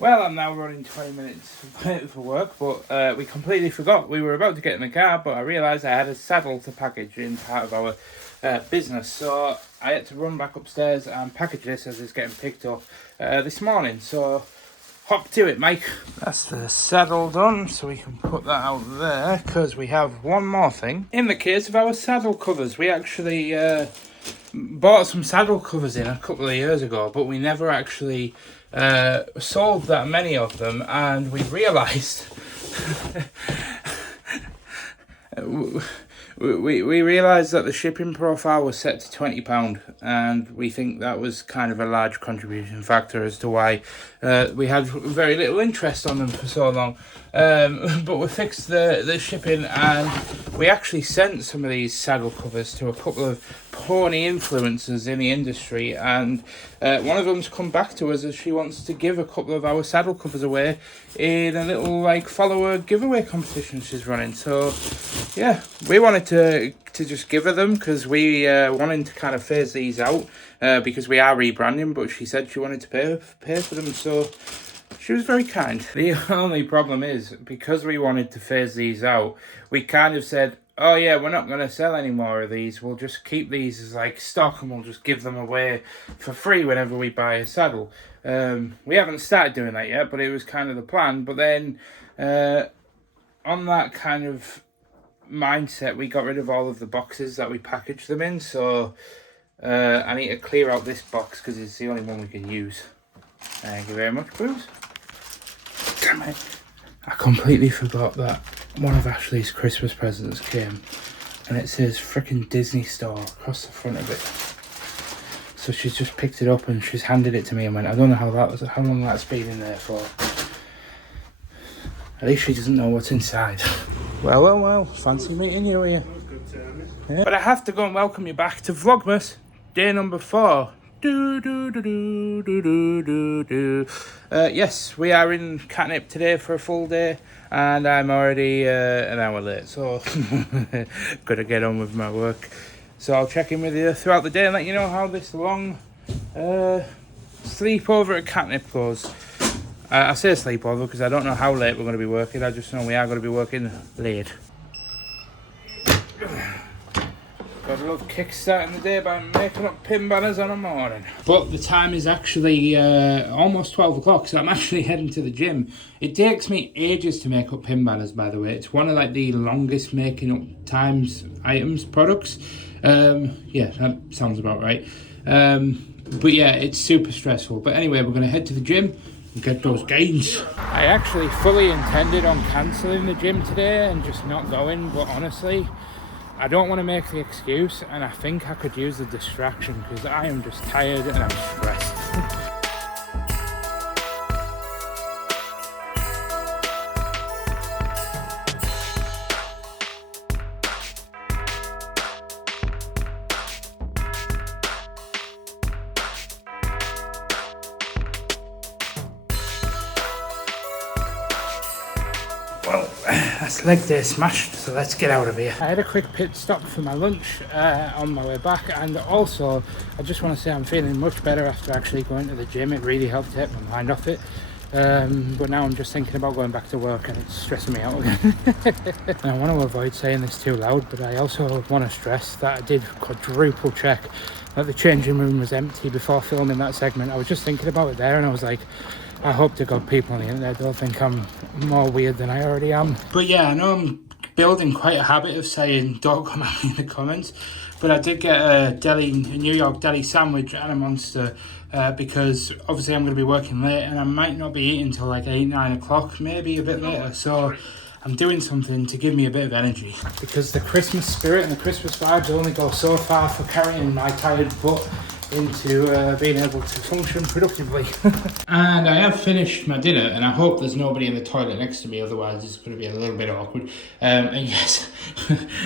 Well, I'm now running 20 minutes for work, but we completely forgot. We were about to get in the car, but I realised I had a saddle to package in part of our business. So I had to run back upstairs and package this as it's getting picked up this morning. So hop to it, Mike. That's the saddle done, so we can put that out there, because we have one more thing. In the case of our saddle covers, we actually bought some saddle covers in a couple of years ago, but we never actually sold that many of them, and we realised we realised that the shipping profile was set to £20, and we think that was kind of a large contribution factor as to why we had very little interest on them for so long. But we fixed the shipping, and we actually sent some of these saddle covers to a couple of pony influencers in the industry, and one of them's come back to us as she wants to give a couple of our saddle covers away in a little follower giveaway competition she's running. So yeah, we wanted to just give her them, because we wanted to kind of phase these out because we are rebranding, but she said she wanted to pay for them, so she was very kind. The only problem is, because we wanted to phase these out, we kind of said, oh yeah, we're not going to sell any more of these. We'll just keep these as stock, and we'll just give them away for free whenever we buy a saddle. We haven't started doing that yet, but it was kind of the plan. But then on that kind of mindset, we got rid of all of the boxes that we packaged them in. So I need to clear out this box, because it's the only one we can use. Thank you very much, Bruce. Damn it. I completely forgot that one of Ashley's Christmas presents came, and it says frickin' Disney Store across the front of it. So she's just picked it up and she's handed it to me and went, I don't know how long that's been in there for. At least she doesn't know what's inside. Well, fancy meeting you here. Yeah. But I have to go and welcome you back to Vlogmas, day number 4. Yes, we are in Katnipp today for a full day, and I'm already an hour late, so gotta get on with my work. So I'll check in with you throughout the day and let you know how this long sleepover at Katnipp goes. I say sleepover because I don't know how late we're going to be working. I just know we are going to be working late. Got a love kick-starting the day by making up pin banners on a morning. But the time is actually almost 12 o'clock, so I'm actually heading to the gym. It takes me ages to make up pin banners, by the way. It's one of the longest making up products. Yeah, that sounds about right. But yeah, it's super stressful. But anyway, we're going to head to the gym and get those gains. I actually fully intended on cancelling the gym today and just not going, but honestly, I don't want to make the excuse, and I think I could use the distraction because I am just tired and I'm stressed. Well, that's leg day smashed, so let's get out of here. I had a quick pit stop for my lunch on my way back, and also I just want to say I'm feeling much better after actually going to the gym. It really helped take my mind off it. But now I'm just thinking about going back to work, and it's stressing me out again. And I want to avoid saying this too loud, but I also want to stress that I did quadruple check that the changing room was empty before filming that segment. I was just thinking about it there, and I was like, I hope to God people on the internet don't think I'm more weird than I already am. But yeah, I know I'm building quite a habit of saying don't come at me in the comments, but I did get a New York deli sandwich and a Monster because obviously I'm going to be working late, and I might not be eating until 8-9 o'clock, maybe a bit later. So I'm doing something to give me a bit of energy, because the Christmas spirit and the Christmas vibes only go so far for carrying my tired butt into being able to function productively. And I have finished my dinner, and I hope there's nobody in the toilet next to me, otherwise it's going to be a little bit awkward. And yes,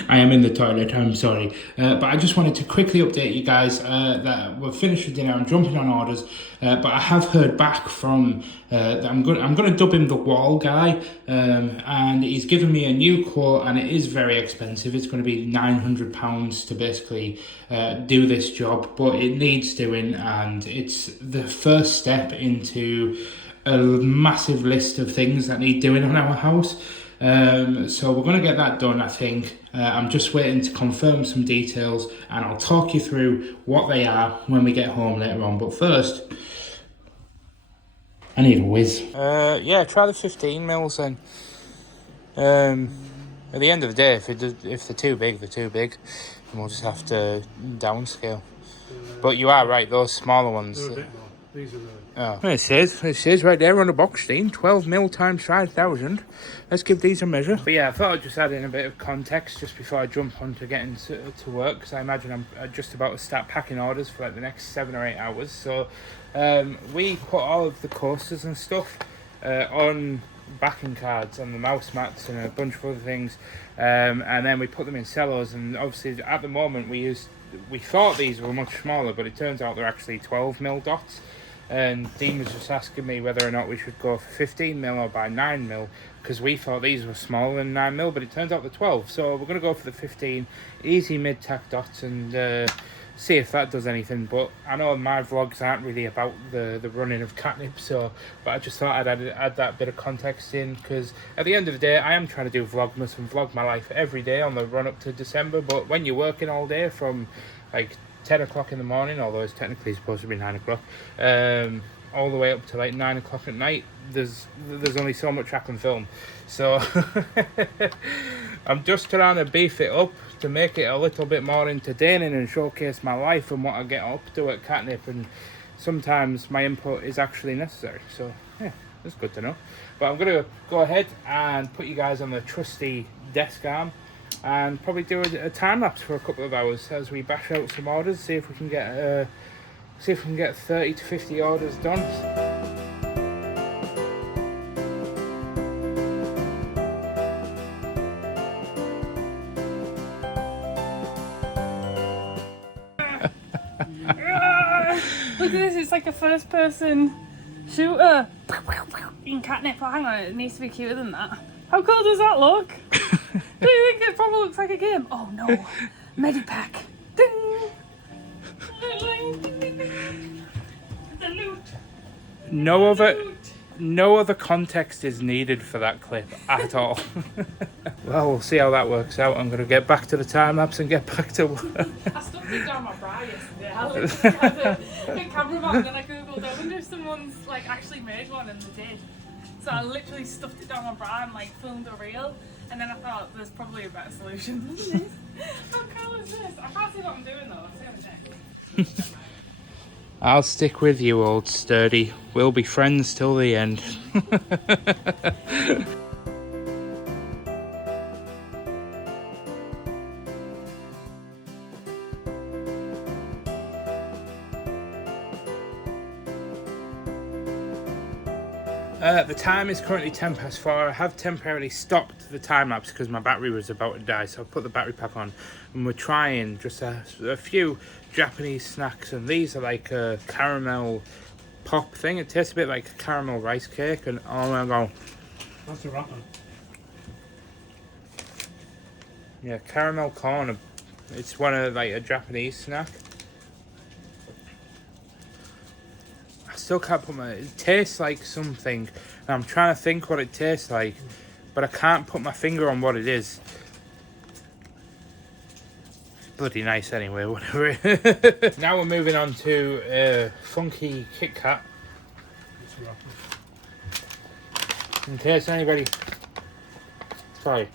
I am in the toilet, I'm sorry. But I just wanted to quickly update you guys that we're finished with dinner. I'm jumping on orders, but I have heard back from I'm going to dub him the wall guy, and he's given me a new quote, and it is very expensive. It's going to be £900 to basically do this job, but it needs doing, and it's the first step into a massive list of things that need doing on our house. So we're going to get that done, I think. I'm just waiting to confirm some details, and I'll talk you through what they are when we get home later on. But first, I need a whiz. Yeah, try the 15 mils then. At the end of the day, if they're too big, they're too big, and we'll just have to downscale. But you are right; those smaller ones. They're a bit more. These are the... Oh. It says right there on the box, Dean, 12 mil times 5,000. Let's give these a measure. But yeah, I thought I'd just add in a bit of context just before I jump on to getting to work, because I imagine I'm just about to start packing orders for like the next 7 or 8 hours. So we put all of the coasters and stuff on backing cards, on the mouse mats and a bunch of other things, and then we put them in cellos. And obviously at the moment we thought these were much smaller, but it turns out they're actually 12 mil dots. And Dean was just asking me whether or not we should go for 15 mil or by 9 mil, because we thought these were smaller than 9 mil, but it turns out they're 12. So we're going to go for the 15 easy mid-tack dots and see if that does anything. But I know my vlogs aren't really about the running of Katnipp, but I just thought I'd add that bit of context in, because at the end of the day I am trying to do Vlogmas and vlog my life every day on the run up to December. But when you're working all day from like 10 o'clock in the morning, although it's technically supposed to be 9 o'clock, all the way up to like 9 o'clock at night, there's only so much I can film. So I'm just trying to beef it up to make it a little bit more entertaining and showcase my life and what I get up to at Katnipp, and sometimes my input is actually necessary. So yeah, that's good to know. But I'm going to go ahead and put you guys on the trusty desk arm and probably do a time lapse for a couple of hours as we bash out some orders, see if we can get 30 to 50 orders done. Look at this, it's like a first person shooter in Katnipp. Oh, hang on, it needs to be cuter than that. How cool does that look? Do you think it probably looks like a game? Oh no, Medipack. Ding! The loot. No other context is needed for that clip at all. Well, we'll see how that works out. I'm going to get back to the time lapse and get back to work. I stuffed it down my bra yesterday. I literally had a cameraman, and then I googled, I wonder if someone's like actually made one, and they did. So I literally stuffed it down my bra and like filmed a reel, and then I thought there's probably a better solution than this. How cool is this? I can't see what I'm doing though. I'll see on the neck. I'll stick with you, old sturdy. We'll be friends till the end. The time is currently 10 past 4. I have temporarily stopped the time lapse because my battery was about to die, so I've put the battery pack on, and we're trying just a few Japanese snacks, and these are like a caramel pop thing. It tastes a bit like a caramel rice cake, and oh my god. That's a rat one. Yeah, caramel corn. It's one of like a Japanese snack. I still can't put it tastes like something, and I'm trying to think what it tastes like, but I can't put my finger on what it is. It's bloody nice anyway, whatever. Now we're moving on to funky Kit Kat. It's a rat one. In case anybody... Sorry.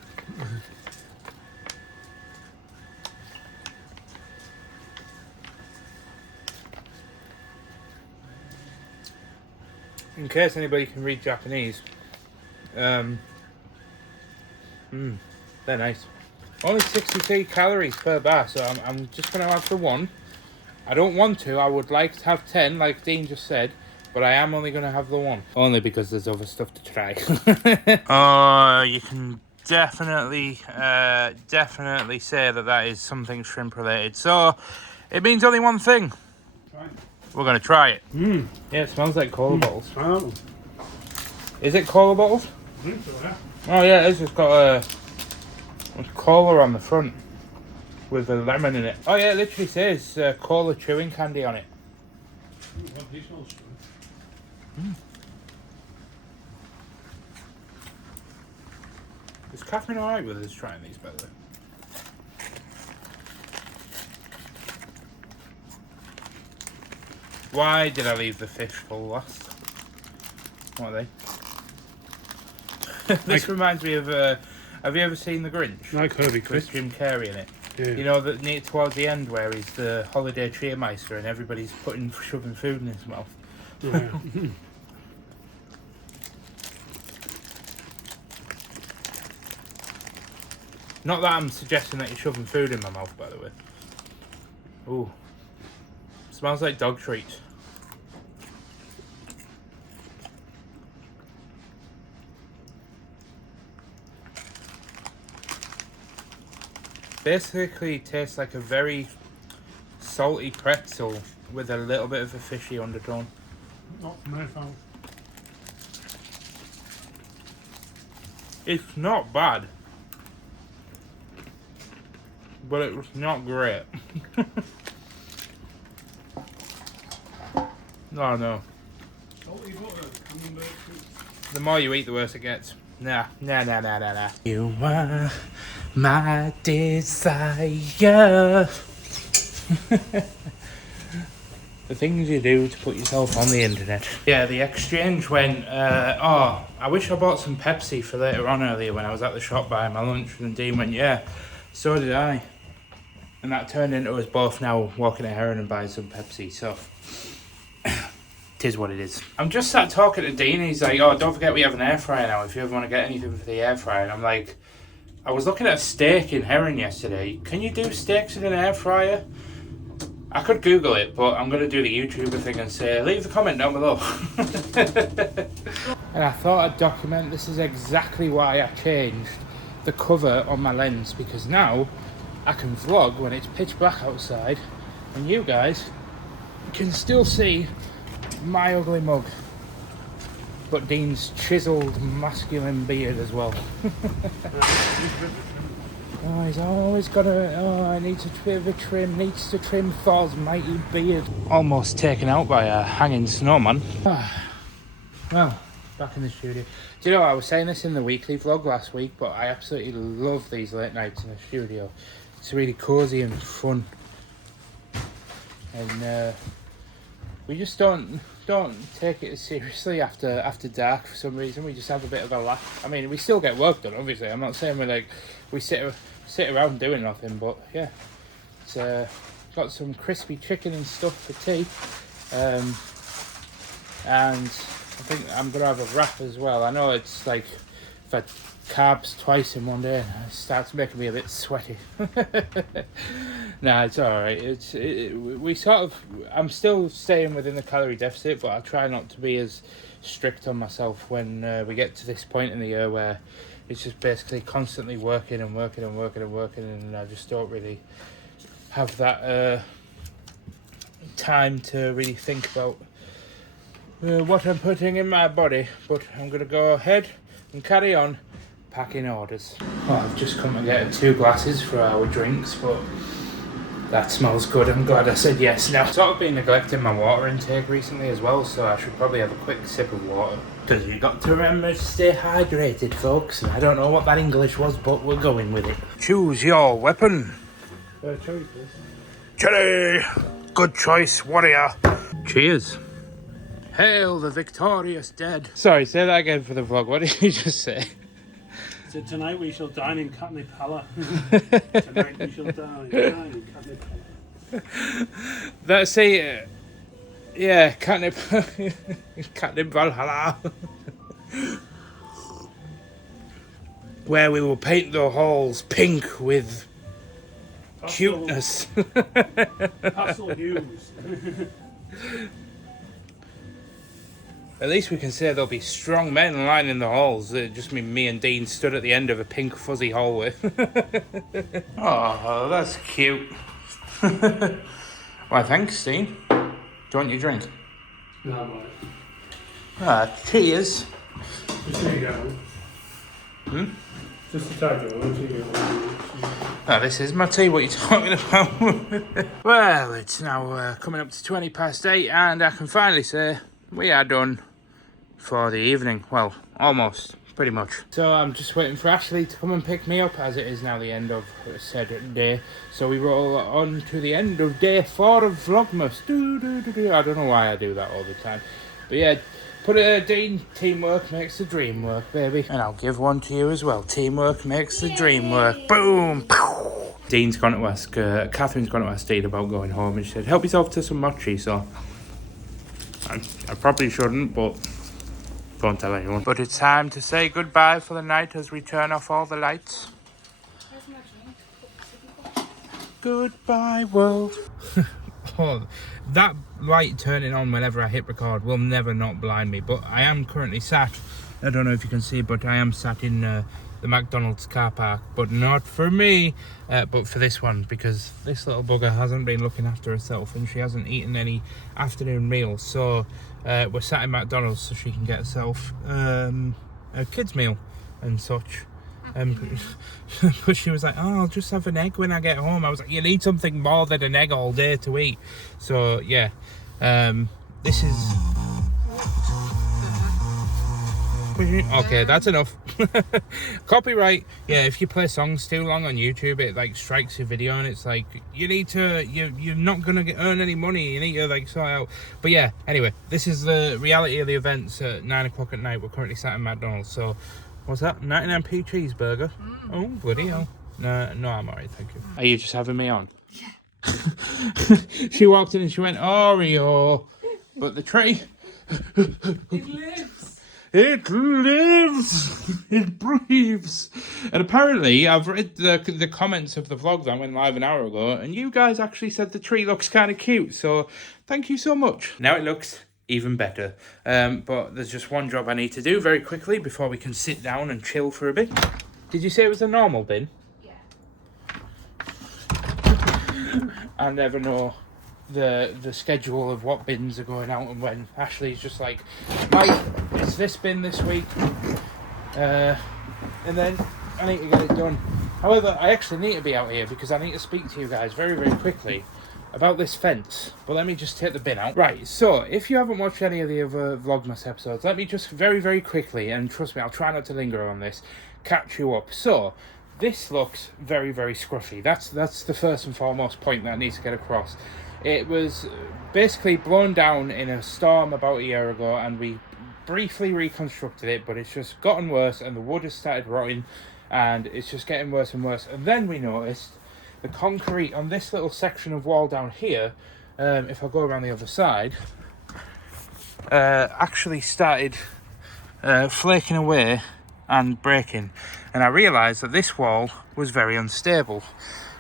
In case anybody can read Japanese, they're nice. Only 63 calories per bar, so I'm just going to have the one. I don't want to. I would like to have 10, like Dean just said, but I am only going to have the one. Only because there's other stuff to try. You can definitely say that is something shrimp related. So it means only one thing. We're going to try it. Yeah, it smells like cola bottles. Oh. Is it cola bottles? I think so, yeah. Oh yeah, it's just got a cola on the front with a lemon in it. Oh yeah, it literally says cola chewing candy on it. Is Catherine alright with us trying these, by the way? Why did I leave the fish full last? What are they? This reminds me of, have you ever seen The Grinch? Like Herbie With Crisp. Jim Carrey in it. Yeah. You know, that near towards the end where he's the holiday cheermeister and everybody's shoving food in his mouth. Oh, yeah. Not that I'm suggesting that you're shoving food in my mouth, by the way. Ooh. Smells like dog treats. Basically tastes like a very salty pretzel with a little bit of a fishy undertone. Not from my phone. It's not bad, but it was not great. No. Salty butter, camembert cheese. The more you eat, the worse it gets. Nah. You are my desire. The things you do to put yourself on the internet. Yeah, the exchange went, I wish I bought some Pepsi for later on earlier when I was at the shop buying my lunch, and Dean went, yeah, so did I. And that turned into us both now walking to Heron and buying some Pepsi, so tis what it is. I'm just sat talking to Dean, and he's like, oh, don't forget we have an air fryer now if you ever want to get anything for the air fryer. And I'm like, I was looking at a steak in Heron yesterday. Can you do steaks in an air fryer? I could Google it, but I'm going to do the YouTuber thing and say, leave the comment down below. And I thought I'd document, this is exactly why I changed the cover on my lens, because now I can vlog when it's pitch black outside and you guys can still see my ugly mug, but Dean's chiseled masculine beard as well. Oh, he's always got I needs a bit of a trim, needs to trim Thor's mighty beard. Almost taken out by a hanging snowman. Well, back in the studio. Do you know, I was saying this in the weekly vlog last week, but I absolutely love these late nights in the studio. It's really cosy and fun. And we just don't take it as seriously after dark for some reason. We just have a bit of a laugh. I mean, we still get work done, obviously. I'm not saying we sit around doing nothing, but yeah, it's got some crispy chicken and stuff for tea, and I think I'm gonna have a wrap as well. I know it's like I've had carbs twice in one day and it starts making me a bit sweaty. Nah, it's alright. I'm still staying within the calorie deficit, but I try not to be as strict on myself when we get to this point in the year where it's just basically constantly working, and I just don't really have that time to really think about what I'm putting in my body. But I'm going to go ahead and carry on packing orders. Well, I've just come to get 2 glasses for our drinks, but that smells good. I'm glad I said yes now. I've sort of been neglecting my water intake recently as well, so I should probably have a quick sip of water. Because you got to remember to stay hydrated, folks. And I don't know what that English was, but we're going with it. Choose your weapon. Cherry, please. Cherry! Good choice, warrior. Cheers. Hail the victorious dead. Sorry, say that again for the vlog. What did you just say? So tonight we shall dine in Katnipp Halla. Tonight we shall dine in Katnipp Halla. That's it. Yeah, Katnipp. Katnipp Valhalla. Where we will paint the halls pink with cuteness. Pastel hues. At least we can say there'll be strong men lining the halls. It'll just mean me and Dean stood at the end of a pink fuzzy hallway. Oh, that's cute. Why, thanks, Dean. Do you want your drink? No, I'm alright. Cheers. Just so you get one. Just a tad, Joe. Once you get one. This is my tea, what are you talking about? Well, it's now coming up to 8:20, and I can finally say we are done for the evening. Well, almost, pretty much. So I'm just waiting for Ashley to come and pick me up, as it is now the end of said day. So we roll on to the end of day 4 of Vlogmas. I don't know why I do that all the time. But yeah, put it, Dean, teamwork makes the dream work, baby. And I'll give one to you as well. Teamwork makes the dream work. Boom! Dean's gone to ask, Catherine's gone to ask Dean about going home, and she said, help yourself to some mochi, so I probably shouldn't, but don't tell anyone. But it's time to say goodbye for the night as we turn off all the lights. Goodbye, world. Oh, that light turning on whenever I hit record will never not blind me, but I am currently sat, I don't know if you can see, but I am sat in the McDonald's car park, but not for me, but for this one, because this little bugger hasn't been looking after herself and she hasn't eaten any afternoon meals, so we're sat in McDonald's so she can get herself a kids meal and such. But she was like, oh, I'll just have an egg when I get home. I was like, you need something more than an egg all day to eat. So yeah, this is okay, that's enough. Copyright. Yeah, if you play songs too long on YouTube, it like strikes your video, and it's like you need to, you're not gonna earn any money, you need to like sort out. But yeah, anyway, this is the reality of the events at 9 o'clock at night. We're currently sat in McDonald's. So what's that? 99p cheeseburger. Oh bloody hell. No, I'm alright, thank you. Are you just having me on? Yeah. She walked in and she went, Oreo, but the tree, It lives. it lives, it breathes. And apparently I've read the comments of the vlog that went live an hour ago, and you guys actually said the tree looks kind of cute, so thank you so much. Now it looks even better, but there's just one job I need to do very quickly before we can sit down and chill for a bit. Did you say it was a normal bin? Yeah. I never know the schedule of what bins are going out and when. Ashley's just like, right, it's this bin this week, and then I need to get it done. However, I actually need to be out here because I need to speak to you guys very, very quickly about this fence. But let me just take the bin out. Right, so if you haven't watched any of the other Vlogmas episodes, let me just very, very quickly, and trust me, I'll try not to linger on this, catch you up. So this looks very, very scruffy. That's the first and foremost point that I need to get across. It was basically blown down in a storm about a year ago, and we briefly reconstructed it, but it's just gotten worse, and the wood has started rotting, and it's just getting worse and worse. And then we noticed the concrete on this little section of wall down here, if I go around the other side, actually started flaking away and breaking. And I realised that this wall was very unstable.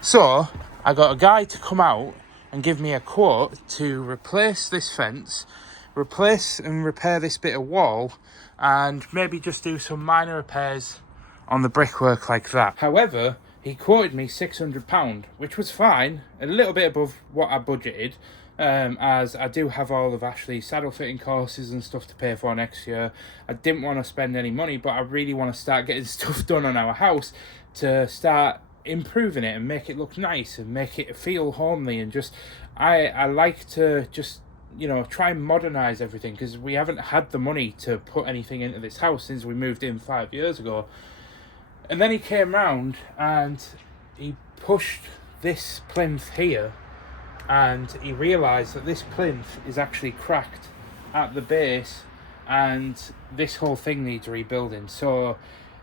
So I got a guy to come out and give me a quote to replace this fence, replace and repair this bit of wall, and maybe just do some minor repairs on the brickwork like that. However, he quoted me £600, which was fine, a little bit above what I budgeted, as I do have all of Ashley's saddle fitting courses and stuff to pay for next year. I didn't want to spend any money, but I really want to start getting stuff done on our house to start improving it and make it look nice and make it feel homely, and just I like to just, you know, try and modernize everything, because we haven't had the money to put anything into this house since we moved in 5 years ago. And then he came round and he pushed this plinth here, and he realised that this plinth is actually cracked at the base, and this whole thing needs rebuilding. So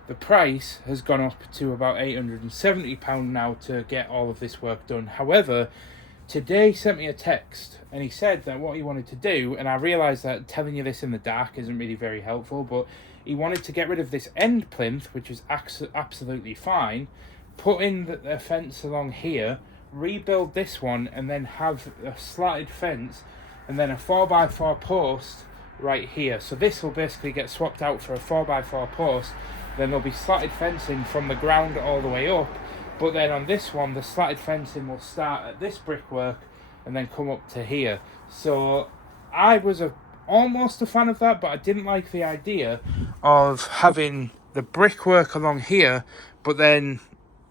the price has gone up to about £870 now to get all of this work done. However, today he sent me a text and he said that what he wanted to do, and I realised that telling you this in the dark isn't really very helpful, but he wanted to get rid of this end plinth, which is absolutely fine, put in the fence along here, rebuild this one, and then have a slatted fence and then a 4x4 post right here. So this will basically get swapped out for a 4x4 post. Then there'll be slatted fencing from the ground all the way up, but then on this one the slatted fencing will start at this brickwork and then come up to here. So I was almost a fan of that, but I didn't like the idea of having the brickwork along here, but then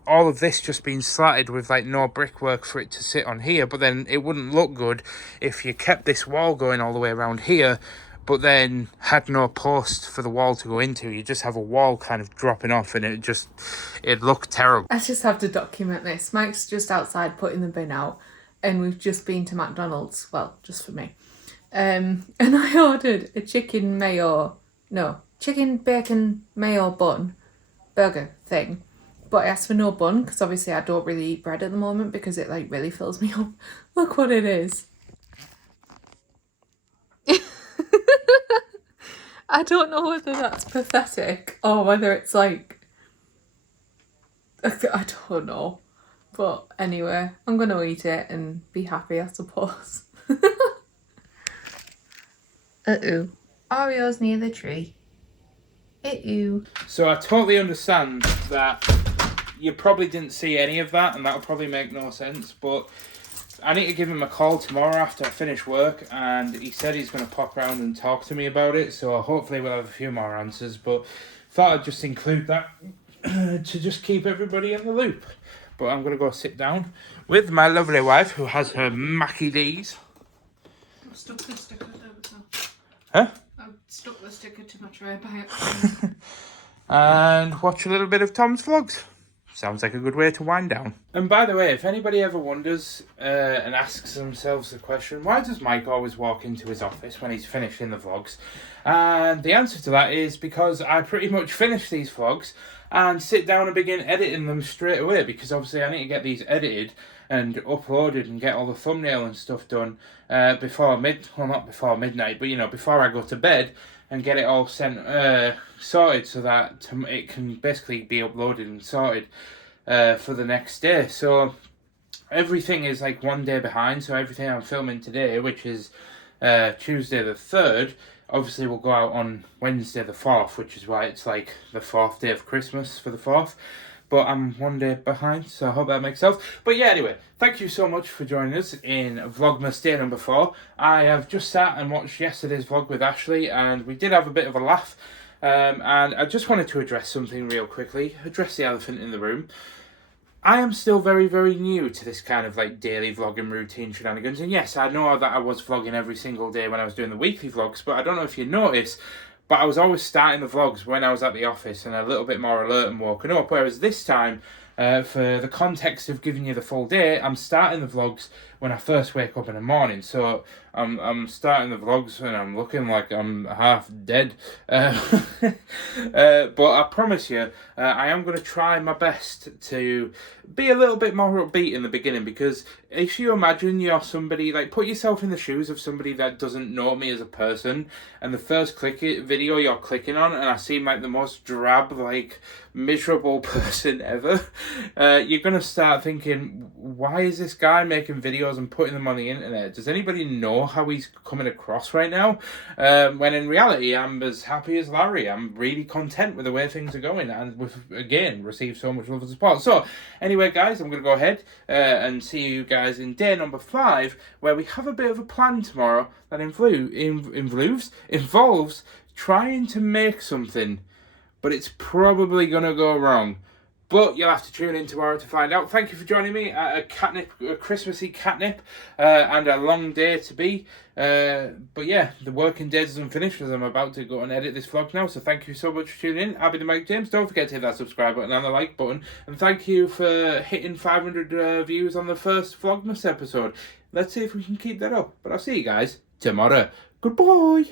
all of this just being slatted with like no brickwork for it to sit on here. But then it wouldn't look good if you kept this wall going all the way around here, but then had no post for the wall to go into. You just have a wall kind of dropping off, and it looked terrible. I just have to document this. Mike's just outside putting the bin out, and we've just been to McDonald's. Well, just for me. And I ordered a chicken bacon mayo bun burger thing. But I asked for no bun because obviously I don't really eat bread at the moment because it like really fills me up. Look what it is. I don't know whether that's pathetic or whether it's like, I don't know. But anyway, I'm going to eat it and be happy, I suppose. Uh-oh. Oreo's near the tree. Uh-oh. So I totally understand that you probably didn't see any of that, and that'll probably make no sense, but I need to give him a call tomorrow after I finish work, and he said he's going to pop around and talk to me about it, so hopefully we'll have a few more answers, but thought I'd just include that to just keep everybody in the loop. But I'm going to go sit down with my lovely wife, who has her Mackie D's. I've stuck the sticker to it now. Huh? I've stuck the sticker to my tray by accident. And watch a little bit of Tom's vlogs. Sounds like a good way to wind down. And by the way, if anybody ever wonders and asks themselves the question, why does Mike always walk into his office when he's finishing the vlogs? And the answer to that is because I pretty much finish these vlogs and sit down and begin editing them straight away, because obviously I need to get these edited and uploaded and get all the thumbnail and stuff done not before midnight, but you know, before I go to bed, and get it all sorted so that it can basically be uploaded and sorted for the next day. So everything is like one day behind, so everything I'm filming today, which is Tuesday the 3rd, obviously will go out on Wednesday the 4th, which is why it's like the 4th day of Christmas for the 4th. But I'm one day behind, so I hope that makes sense. But yeah, anyway, thank you so much for joining us in Vlogmas day number 4. I have just sat and watched yesterday's vlog with Ashley, and we did have a bit of a laugh. And I just wanted to address something real quickly, address the elephant in the room. I am still very, very new to this kind of like daily vlogging routine shenanigans. And yes, I know that I was vlogging every single day when I was doing the weekly vlogs, but I don't know if you noticed, but I was always starting the vlogs when I was at the office and a little bit more alert and woken up. Whereas this time, for the context of giving you the full day, I'm starting the vlogs when I first wake up in the morning. So I'm starting the vlogs and I'm looking like I'm half dead. But I promise you, I am going to try my best to be a little bit more upbeat in the beginning, because if you imagine you're somebody, like put yourself in the shoes of somebody that doesn't know me as a person, and the first video you're clicking on, and I seem like the most drab, like miserable person ever, you're going to start thinking, why is this guy making videos and putting them on the internet? Does anybody know how he's coming across right now? When in reality, I'm as happy as Larry. I'm really content with the way things are going, and we've again received so much love and support. So anyway, guys, I'm going to go ahead and see you guys in day number 5, where we have a bit of a plan tomorrow that involves trying to make something, but it's probably going to go wrong. But you'll have to tune in tomorrow to find out. Thank you for joining me at a Christmassy catnip and a long day to be. But yeah, the working day doesn't finish as I'm about to go and edit this vlog now. So thank you so much for tuning in. I've been Mike James. Don't forget to hit that subscribe button and the like button. And thank you for hitting 500 views on the first Vlogmas episode. Let's see if we can keep that up. But I'll see you guys tomorrow. Goodbye.